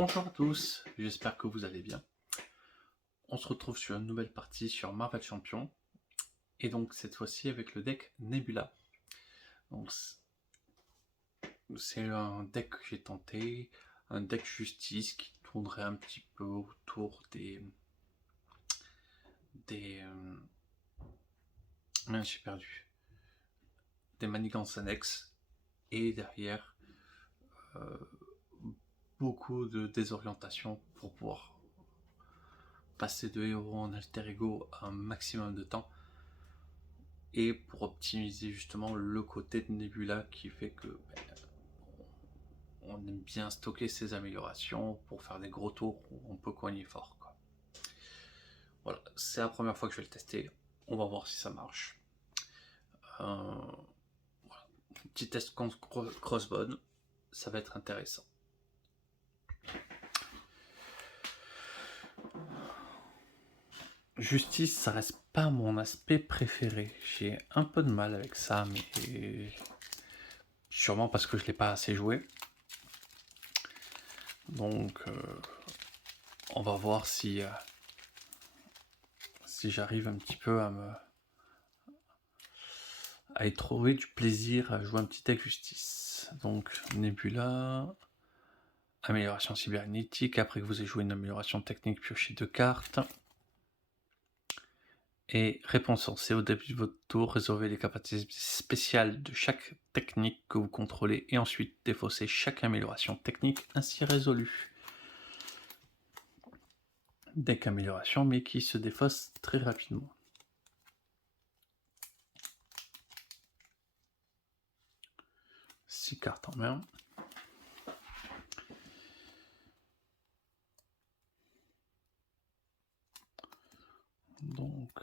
Bonjour à tous, j'espère que vous allez bien. On se retrouve sur une nouvelle partie sur Marvel Champion, et donc cette fois-ci avec le deck Nebula. Donc c'est un deck que j'ai tenté, un deck justice qui tournerait un petit peu autour j'ai perdu, des manigances annexes, et derrière beaucoup de désorientation pour pouvoir passer de héros en alter ego un maximum de temps, et pour optimiser justement le côté de Nebula qui fait que on aime bien stocker ses améliorations pour faire des gros tours où on peut cogner fort, quoi. Voilà, c'est la première fois que je vais le tester, on va voir si ça marche. Voilà. Petit test contre Crossbone, ça va être intéressant. Justice, ça reste pas mon aspect préféré. J'ai un peu de mal avec ça, mais sûrement parce que je l'ai pas assez joué. Donc, on va voir si j'arrive un petit peu à y trouver du plaisir à jouer un petit deck justice. Donc, Nebula, amélioration cybernétique. Après que vous ayez joué une amélioration technique, piochez 2 cartes. Et réponse sensée, au début de votre tour, résolvez les capacités spéciales de chaque technique que vous contrôlez et ensuite défaussez chaque amélioration technique ainsi résolue. Deck amélioration, mais qui se défausse très rapidement. Six cartes en main. Donc,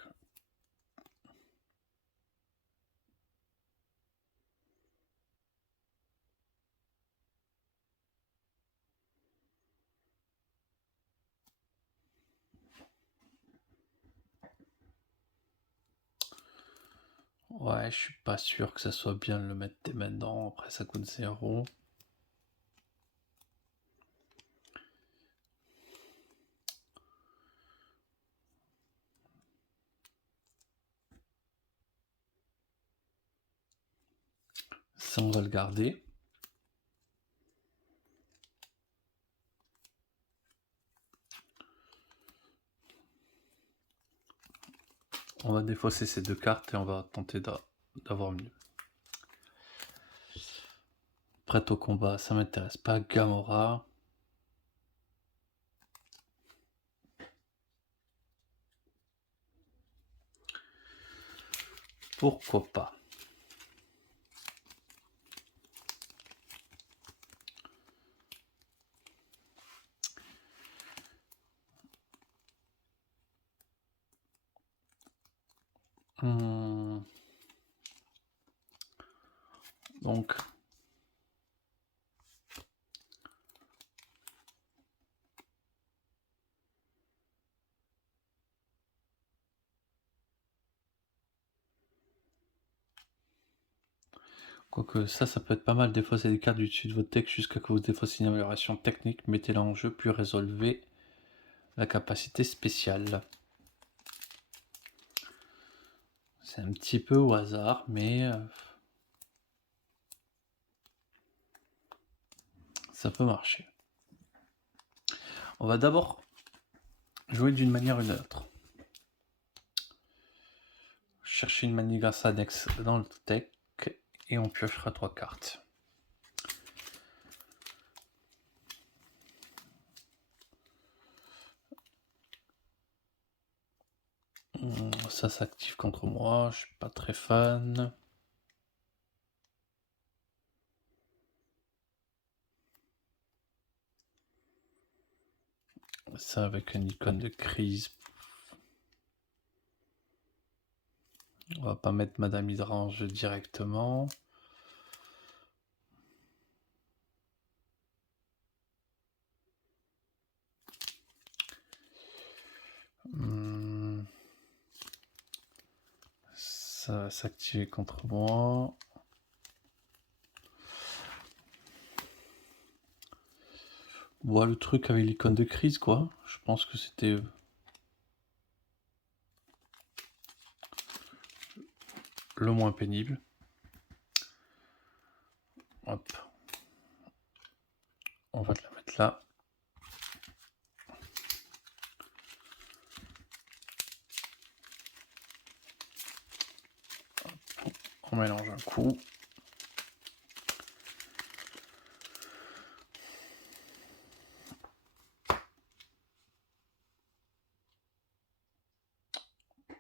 ouais, je suis pas sûr que ça soit bien de le mettre dès maintenant. Après, ça coûte 0. Ça, on va le garder. On va défausser ces 2 cartes et on va tenter d'avoir mieux. Prête au combat, ça m'intéresse pas. Gamora. Pourquoi pas. Donc, quoique ça peut être pas mal. Défausser des cartes du dessus de votre deck jusqu'à que vous défaussiez une amélioration technique. Mettez-la en jeu, puis résolvez la capacité spéciale. C'est un petit peu au hasard, mais ça peut marcher. On va d'abord jouer d'une manière ou d'une autre. Chercher une manigance annexe dans le deck et on piochera 3 cartes. Ça s'active contre moi, je suis pas très fan. Ça avec une icône de crise. On va pas mettre Madame Hydra en jeu directement. Ça va s'activer contre moi. le truc avec l'icône de crise, quoi. Je pense que c'était le moins pénible. Hop. On va te la mettre là. On mélange un coup.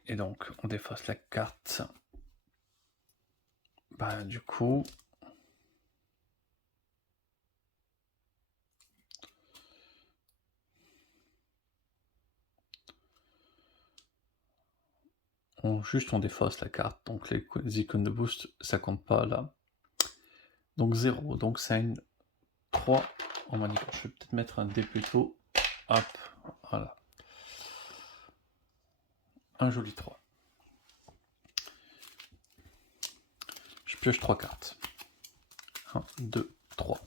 Et donc, on défausse la carte. Bah, du coup... Juste on défausse la carte, donc les icônes de boost, ça compte pas là. Donc 0, donc ça a une 3 en manipulation. Je vais peut-être mettre un dé plutôt. Hop, voilà. Un joli 3. Je pioche 3 cartes. 1, 2, 3.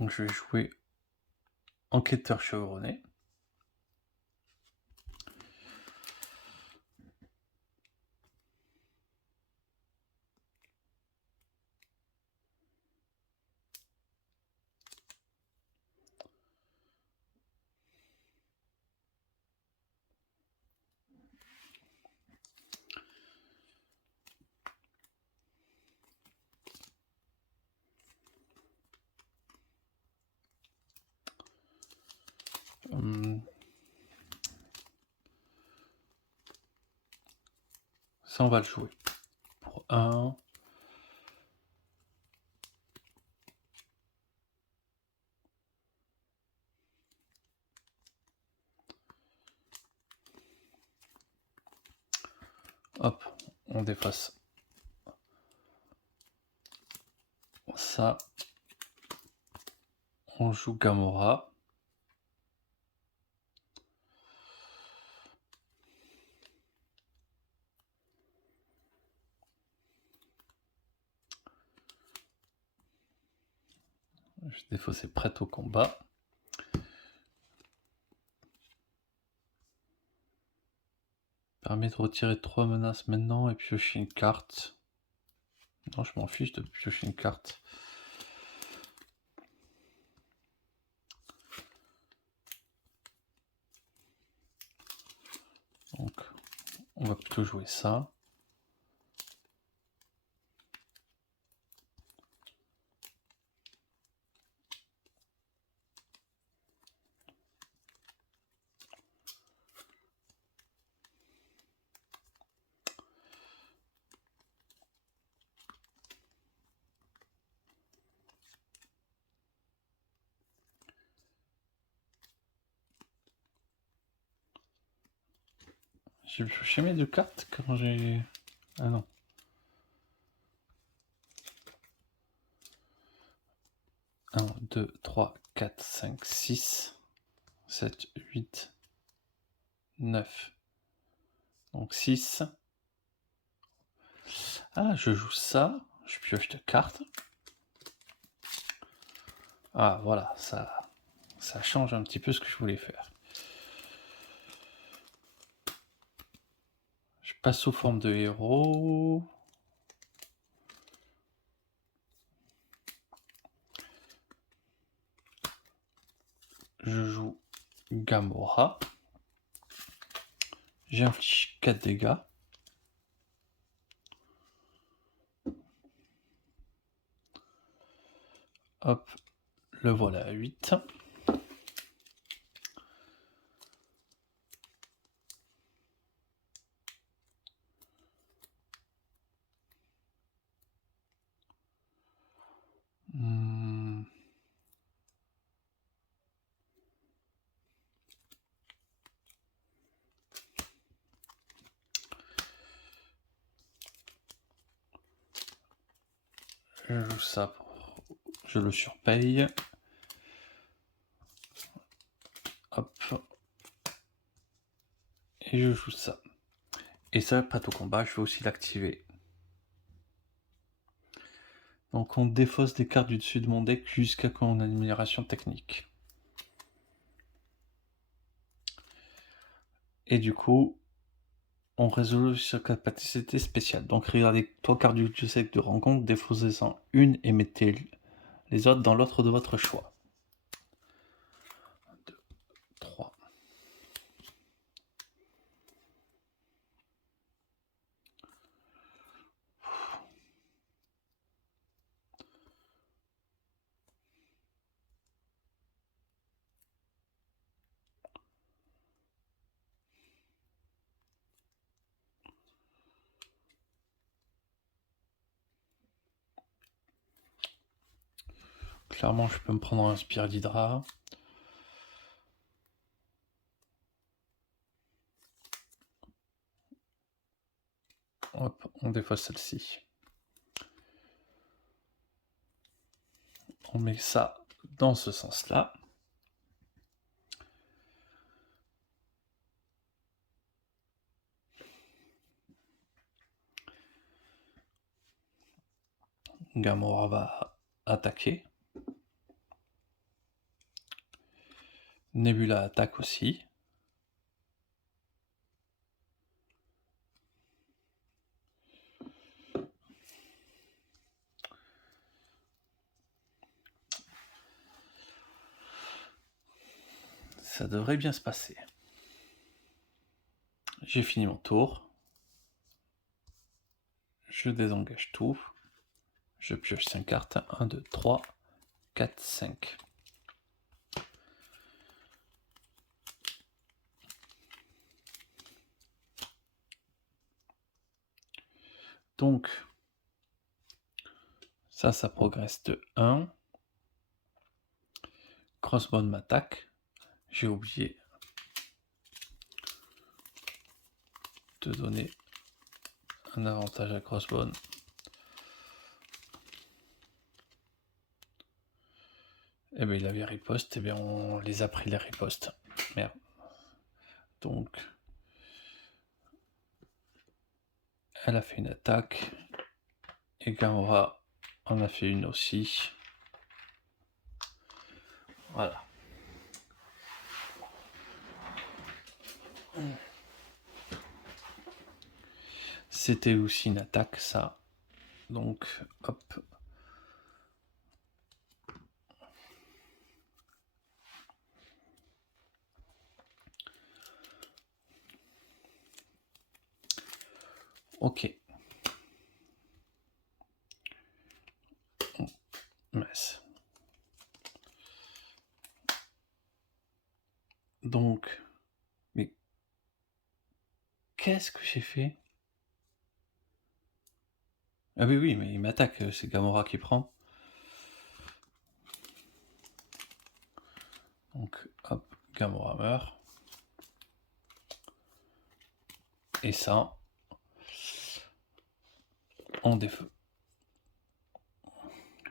Donc je vais jouer enquêteur chevronné. Ça on va le jouer. Pour 1. Hop, on déface ça. On joue Gamora. Je défausse prête au combat. Permet de retirer 3 menaces maintenant et piocher une carte. Non, je m'en fiche de piocher une carte. Donc, on va plutôt jouer ça. J'ai pioché mes 2 cartes quand j'ai... Ah non. Un, 2, 3, 4, 5, 6, 7, 8, 9. Donc 6. Ah, je joue ça. Je pioche 2 cartes. Ah, voilà, ça change un petit peu ce que je voulais faire. Je passe sous forme de héros. Je joue Gamora. J'inflige 4 dégâts. Hop, le voilà à 8. Je joue ça, je le surpaye. Hop. Et je joue ça. Et ça, prête au combat, je vais aussi l'activer. Donc on défausse des cartes du dessus de mon deck jusqu'à quand on a une amélioration technique. Et du coup, on résout sur capacité spéciale. Donc regardez 3 cartes du deck de rencontre, défaussez-en une et mettez les autres dans l'autre de votre choix. 1, 2, 3. Clairement, je peux me prendre un Spire d'Hydra. Hop, on défausse celle-ci. On met ça dans ce sens-là. Gamora va attaquer. Nebula attaque aussi. Ça devrait bien se passer. J'ai fini mon tour. Je désengage tout. Je pioche 5 cartes. 1, 2, 3, 4, 5. Donc, ça progresse de 1. Crossbone m'attaque. J'ai oublié de donner un avantage à Crossbone. Eh bien, il avait riposte. Eh bien, on les a pris les ripostes. Merde. Donc, elle a fait une attaque. Et Gamora en a fait une aussi. Voilà. C'était aussi une attaque, ça. Donc, hop. Ok. Mince. Donc, mais qu'est-ce que j'ai fait? Ah oui, oui, mais il m'attaque, c'est Gamora qui prend. Donc, hop, Gamora meurt. Et ça, on défeu.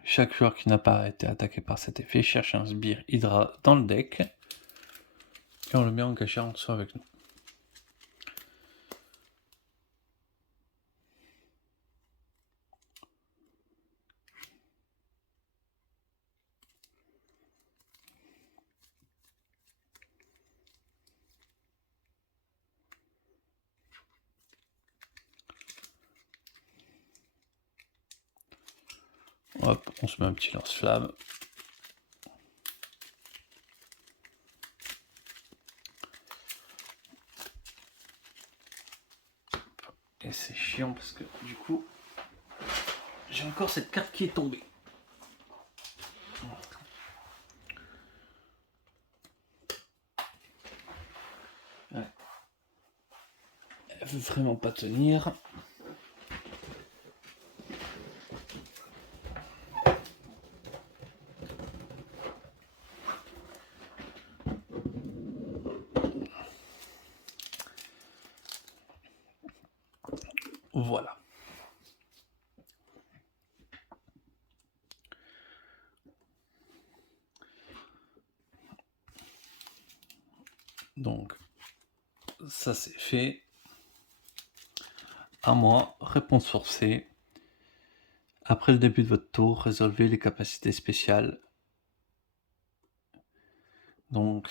Chaque joueur qui n'a pas été attaqué par cet effet cherche un sbire Hydra dans le deck. Et on le met en cachet en dessous avec nous. Hop, on se met un petit lance-flamme. Et c'est chiant parce que du coup, j'ai encore cette carte qui est tombée. Ouais. Elle veut vraiment pas tenir. Voilà. Donc, ça c'est fait. À moi, réponse forcée. Après le début de votre tour, résolvez les capacités spéciales. Donc,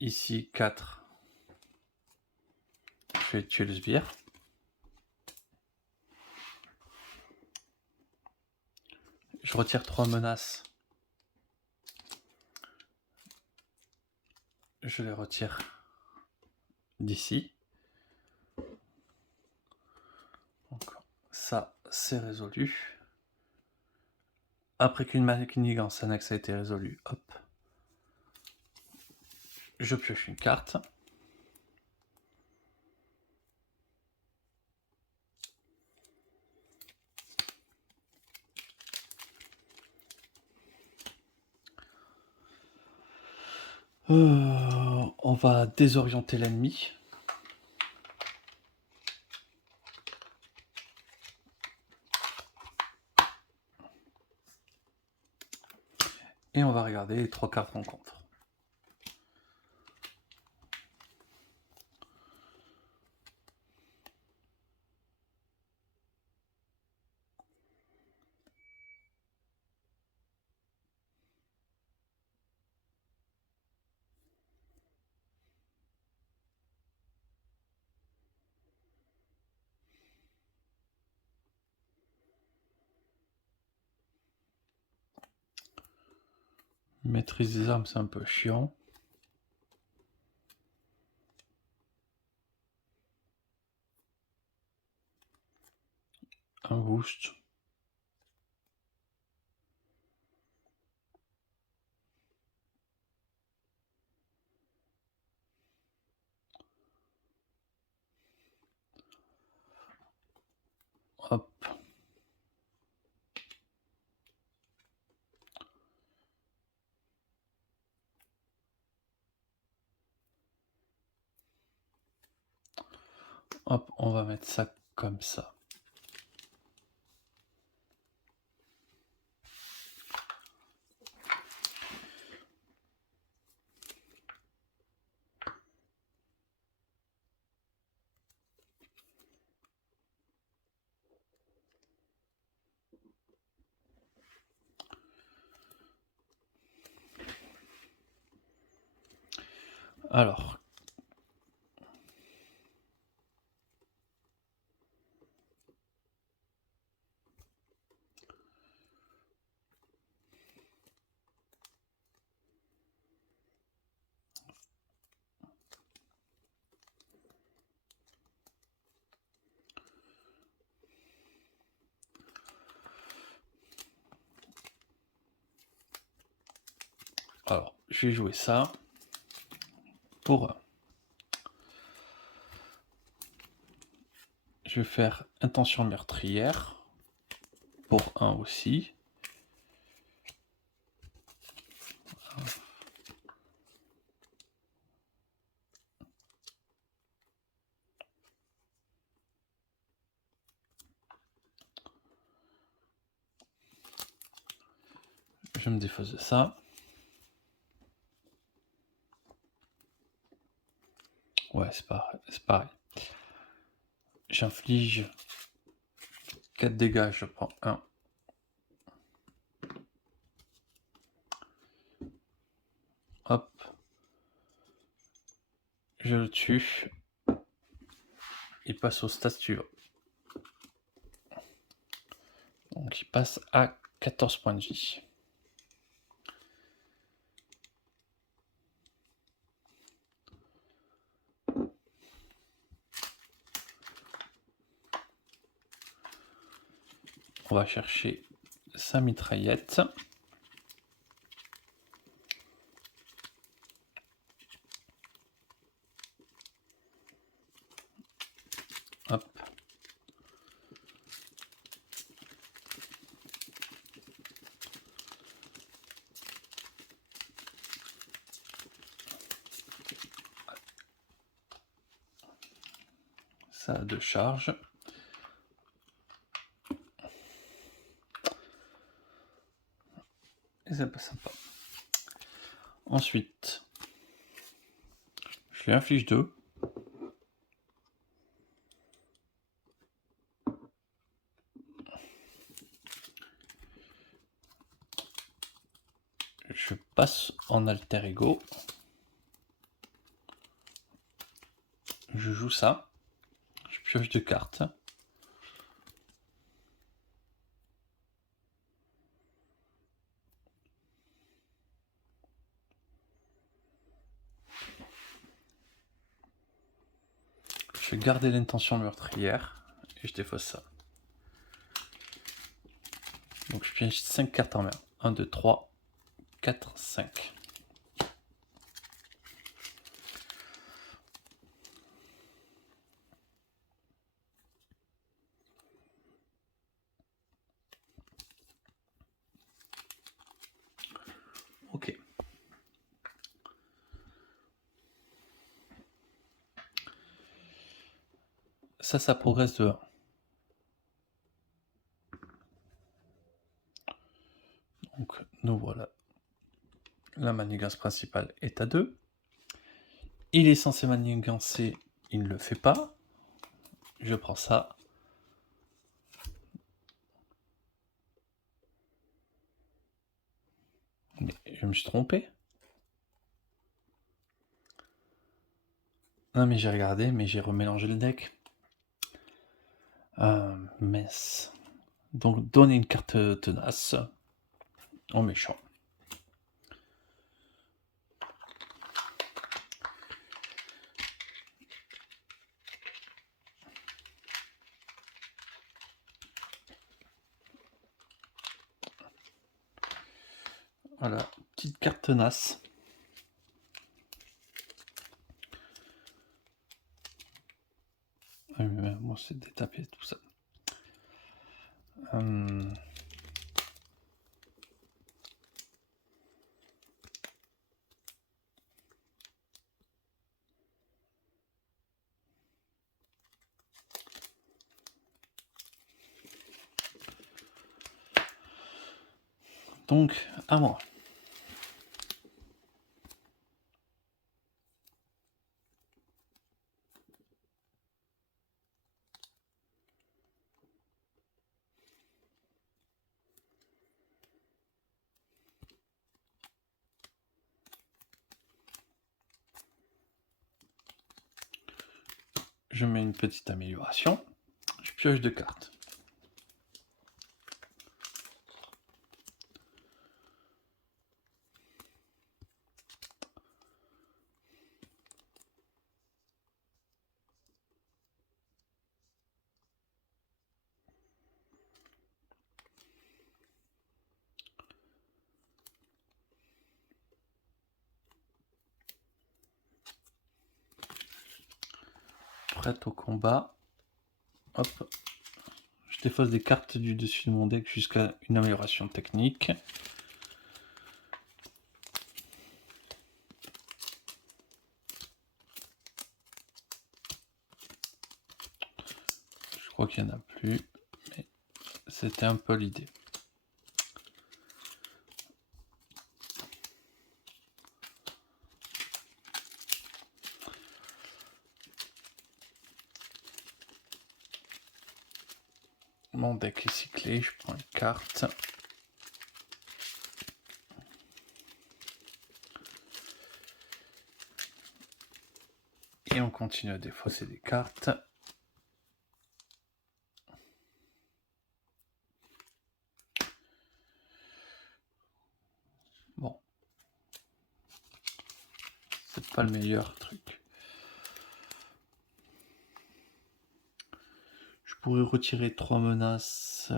ici 4. Je vais tuer le sbire. Je retire 3 menaces. Je les retire d'ici. Donc, ça, c'est résolu. Après qu'une manigance annexe a été résolue, hop, je pioche une carte. On va désorienter l'ennemi. Et on va regarder les 3 cartes rencontres. Maîtrise des armes, c'est un peu chiant. Un boost. Hop. Hop, on va mettre ça comme ça. Alors, je vais jouer ça pour... Je vais faire intention meurtrière pour 1 aussi. Je me défausse de ça. Ouais, c'est pareil. J'inflige 4 dégâts, je prends 1. Hop. Je le tue. Il passe au stade suivant. Donc il passe à 14 points de vie. On va chercher sa mitraillette. Hop. Ça a 2 charges. Et c'est pas sympa. Ensuite, je lui inflige 2. Je passe en alter ego. Je joue ça. Je pioche 2 cartes. Je vais garder l'intention meurtrière et je défausse ça. Donc je pioche 5 cartes en main. 1, 2, 3, 4, 5. Ok. Ça progresse de 1. Donc nous voilà. La manigance principale est à 2. Il est censé manigancer, il ne le fait pas. Je prends ça. Mais je me suis trompé. Non mais j'ai regardé, mais j'ai remélangé le deck. Mince. Donc donner une carte tenace en méchant. Voilà, petite carte tenace. Moi c'est détaper tout ça. Donc, à moi. Je mets une petite amélioration. Je pioche 2 cartes. Prête au combat. Hop. Je défausse des cartes du dessus de mon deck jusqu'à une amélioration technique. Je crois qu'il n'y en a plus, mais c'était un peu l'idée. Mon deck est cyclé, je prends une carte. Et on continue à défausser des cartes. Bon. C'est pas le meilleur truc. Je pourrais retirer 3 menaces.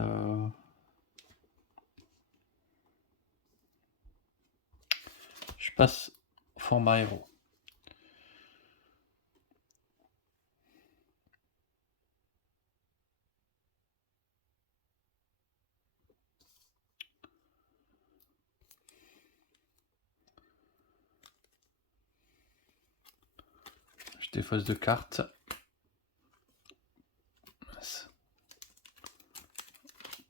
Je passe au format héros. Je défausse 2 cartes.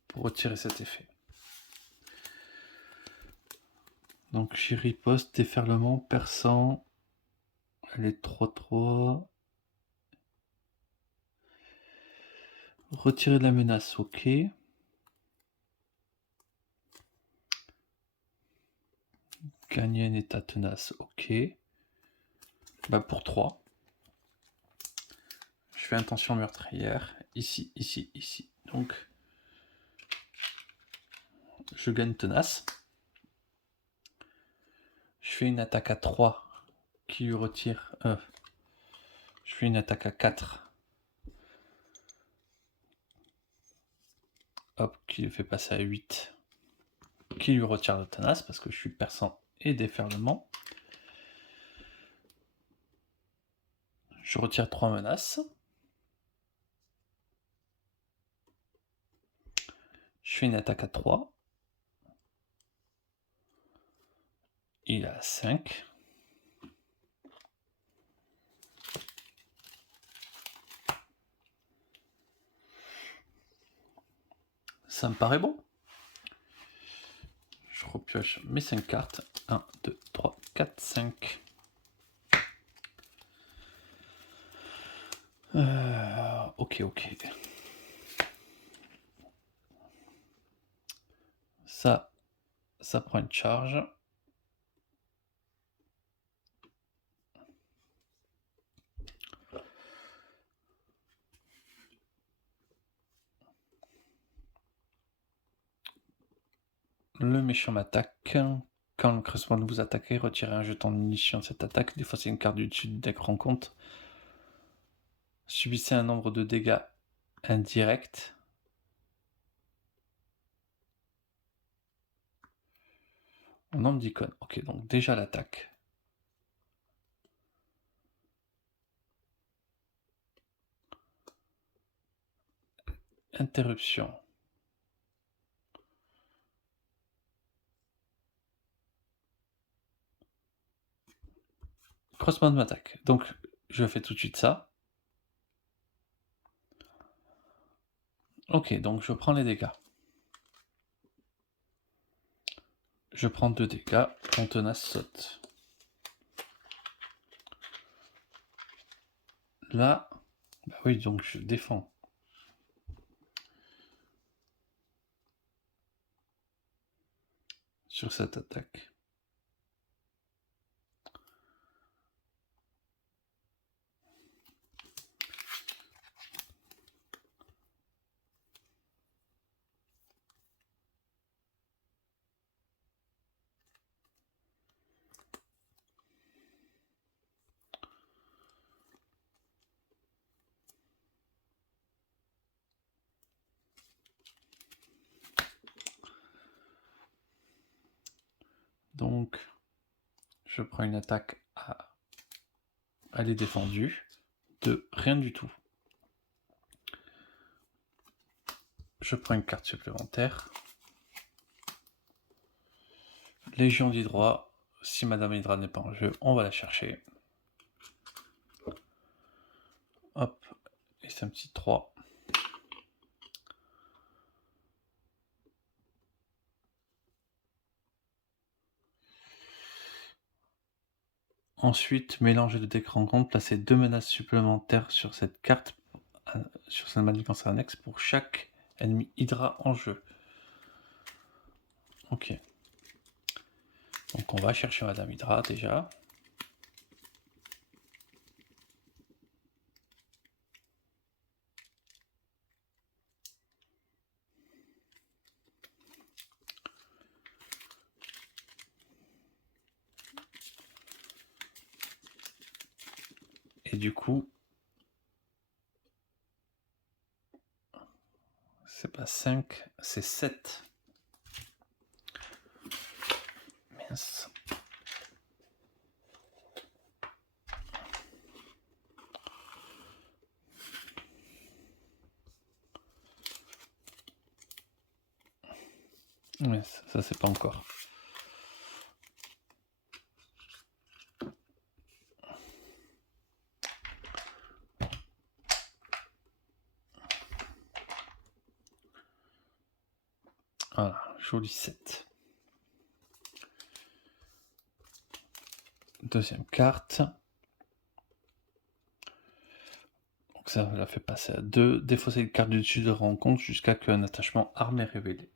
Pour retirer cet effet. Donc j'y riposte, déferlement, perçant. Elle est 3-3. Retirer de la menace, ok. Gagner un état tenace, ok. Bah pour 3. Je fais intention meurtrière. Ici, ici, ici. Donc, je gagne tenace. Je fais une attaque à 3 qui lui retire... je fais une attaque à 4. Hop, qui le fait passer à 8. Qui lui retire la tenace parce que je suis perçant et déferlement. Je retire 3 menaces. Je fais une attaque à 3. Il a 5. Ça me paraît bon. Je repioche mes 5 cartes. 1, 2, 3, 4, 5. Ok. Ça prend une charge. Le méchant m'attaque. Quand le correspondant vous attaquez, retirez un jeton de munitions de cette attaque. Des fois, c'est une carte du dessus du deck rencontre. Subissez un nombre de dégâts indirects. Un nombre d'icônes. Ok, donc déjà l'attaque. Interruption. Correspondant m'attaque. Donc, je fais tout de suite ça. Ok, donc je prends les dégâts. Je prends 2 dégâts. Mon tenace saute. Là, bah oui, donc je défends. Sur cette attaque. Donc, je prends une attaque à... Elle est défendue. De rien du tout. Je prends une carte supplémentaire. Légion d'Hydra. Si Madame Hydra n'est pas en jeu, on va la chercher. Hop. Et c'est un petit 3. Ensuite, mélanger de deck rencontre, placer 2 menaces supplémentaires sur cette carte, sur cette manigance annexe pour chaque ennemi Hydra en jeu. Ok. Donc on va chercher Madame Hydra déjà. Et du coup, c'est pas 5, c'est 7. Mince. Mais ça c'est pas encore. Voilà, joli 7. Deuxième carte. Donc ça la fait passer à 2. Défausser une carte du dessus de la rencontre jusqu'à qu'un attachement arme est révélé.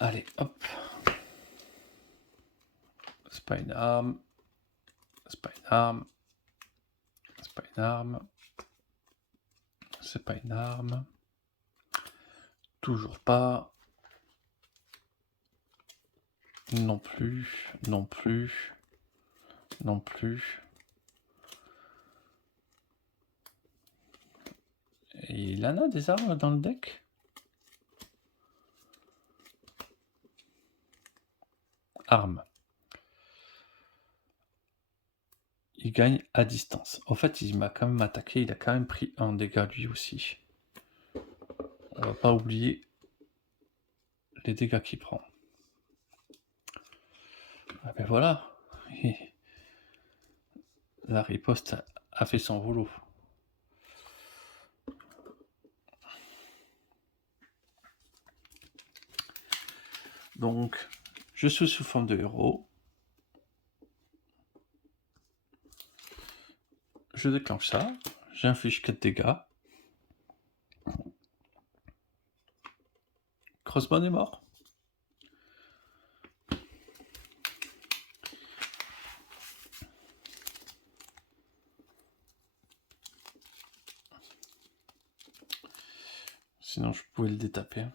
Allez, hop. C'est pas une arme. C'est pas une arme. C'est pas une arme. C'est pas une arme. Toujours pas. Non plus. Non plus. Non plus. Et il en a des armes dans le deck? Arme. Il gagne à distance. En fait, il m'a quand même attaqué. Il a quand même pris un dégât lui aussi. On va pas oublier les dégâts qu'il prend. Ah ben voilà. La riposte a fait son boulot. Donc, je suis sous forme de héros. Je déclenche ça. J'inflige 4 dégâts. Crossbone est mort. Sinon, je pouvais le détaper.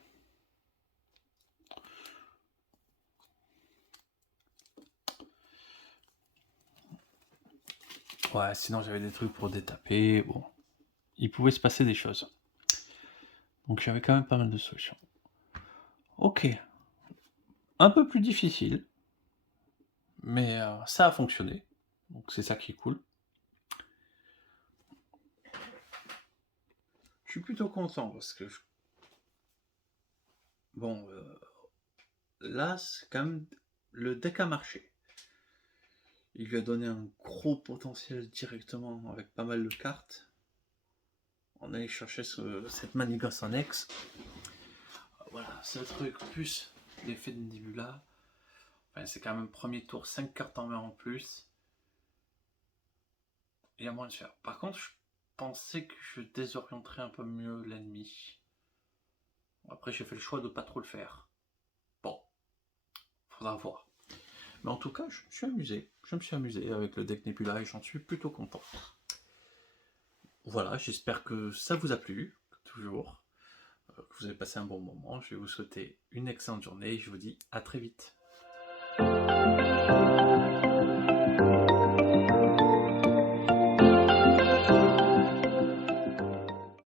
Ouais, sinon j'avais des trucs pour détaper. Bon, il pouvait se passer des choses. Donc j'avais quand même pas mal de solutions. Ok. Un peu plus difficile. Mais ça a fonctionné. Donc c'est ça qui est cool. Je suis plutôt content parce que... Bon, là, c'est quand même... Le deck a marché. Il lui a donné un gros potentiel directement avec pas mal de cartes. On allait chercher cette manigance en ex. Voilà, ce truc plus l'effet de Nebula. Enfin, c'est quand même premier tour, 5 cartes en main en plus. Il y a moyen de faire. Par contre, je pensais que je désorienterais un peu mieux l'ennemi. Après, j'ai fait le choix de pas trop le faire. Bon, faudra voir. Mais en tout cas, je me suis amusé. Je me suis amusé avec le deck Nebula et j'en suis plutôt content. Voilà, j'espère que ça vous a plu, toujours. Que vous avez passé un bon moment. Je vais vous souhaiter une excellente journée et je vous dis à très vite.